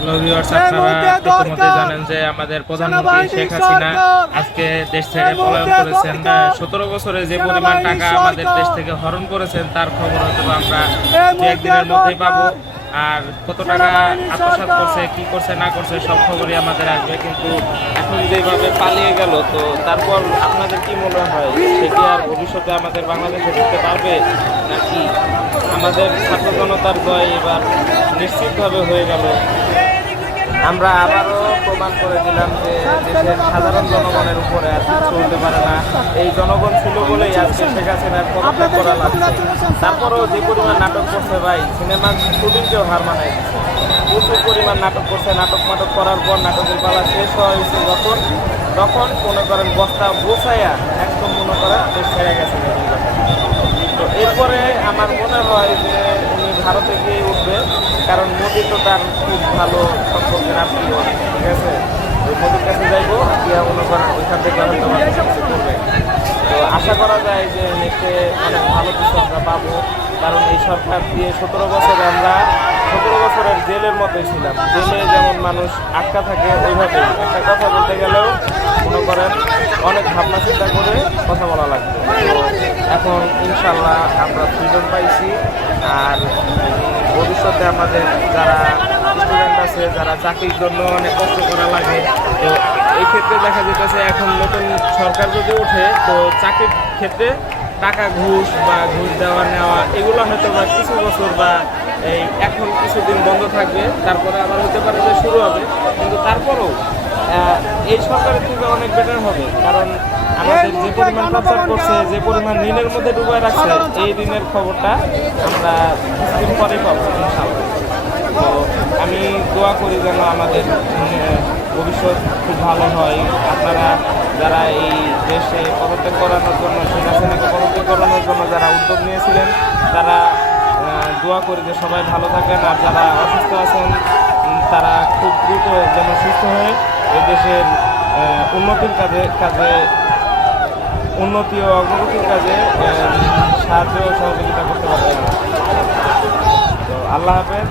Hello viewers আপনারা ইতিমধ্যে জানেন যে আমাদের প্রধানমন্ত্রী শেখ হাসিনা আজকে দেশ থেকে পলায়ন করেছেন। সতেরো বছরে যে পরিমাণ টাকা আমাদের দেশ থেকে হরণ করেছেন তার খবর হয়তো আমরা একদিনের মধ্যেই পাবো। আর কত টাকা আত্মসাৎ করছে কি করছে না করছে সব খবরই আমাদের আসবে। কিন্তু এখন যেভাবে পালিয়ে গেল তো তারপর আপনাদের কি মনে হয় সে কি আর ভবিষ্যতে আমাদের বাংলাদেশে ঢুকতে পারবে? নাকি আমাদের ছাত্র জনতার জয় এবার নিশ্চিতভাবে হয়ে গেল? আমরা আবারও প্রমাণ করে দিলাম যে দেশের সাধারণ জনগণের উপরে আর কিছু হতে পারে না। এই জনগণ ছিল বলেই আজকে শেখ হাসিনার পদত্যাগ করা লাগছে তারপরেও যে পরিমাণ নাটক করছে ভাই সিনেমার শুটিংকেও হার মানায় প্রচুর পরিমাণ নাটক করছে, নাটক মাটক করার পর নাটকের পালা শেষ হয়েছে যখন, তখন মনে করেন বস্তা বোঝাইয়া একদম মনে করেন ছেড়ে গেছে। তো এরপরে আমার মনে হয় যে ভারতে গিয়ে উঠবে, কারণ মোদি তো তার খুব ভালো সম্পর্কের আত্মীয়, ঠিক আছে? ওই মোদির কাছে যাইবো, গিয়া মনে করেন ওইখান থেকে হয়তো কিছু কিছু করবে। তো আশা করা যায় যে নেক্সটে অনেক ভালো কিছু আমরা পাবো, কারণ এই সরকার দিয়ে সতেরো বছর আমরা সতেরো বছরের জেলের মতোই ছিলাম। জেলে যেমন মানুষ আটকা থাকে, ওইভাবেই। একটা কথা বলতে গেলেও মনে করেন, অনেক ভাবনা চিন্তা করে কথা বলা লাগবে। তো এখন ইনশাল্লাহ আমরা ফ্রিডম পাইছি, আর ভবিষ্যতে আমাদের যারা স্টুডেন্ট আছে, যারা চাকরির জন্য অনেক কষ্ট করা লাগে, তো এই ক্ষেত্রে দেখা যেতেছে এখন নতুন সরকার যদি ওঠে, তো চাকরির ক্ষেত্রে টাকা ঘুষ বা ঘুষ দেওয়া নেওয়া, এগুলো হয়তো বা কিছু বছর বা এই কিছুদিন বন্ধ থাকবে, তারপরে আবার হতে পারে যে শুরু হবে, কিন্তু তারপরেও এই সরকারের থেকে অনেক বেটার হবে, কারণ আমাদের যে পরিমাণ প্রচার করছে, যে পরিমাণ ঋণের মধ্যে ডুবায় রাখছে, এই ঋণের খবরটা আমরা কিছুদিন পরে পাবো ইনশাল্লাহ তো আমি দোয়া করি যেন আমাদের ভবিষ্যৎ খুব ভালো হয়। আপনারা যারা এই দেশে পদত্যাগ করানোর জন্য শেখ হাসিনাকে পদত্যাগ করানোর জন্য যারা উদ্যোগ নিয়েছিলেন, তারা দোয়া করি যে সবাই ভালো থাকেন আর যারা অসুস্থ আছেন তারা খুব দ্রুত যেন সুস্থ হয়ে এই দেশের উন্নতির কাজে কাজে, উন্নতি ও অগ্রগতির কাজে সাহায্য সহযোগিতা করতে পারবেন। তো আল্লাহ হাফেজ।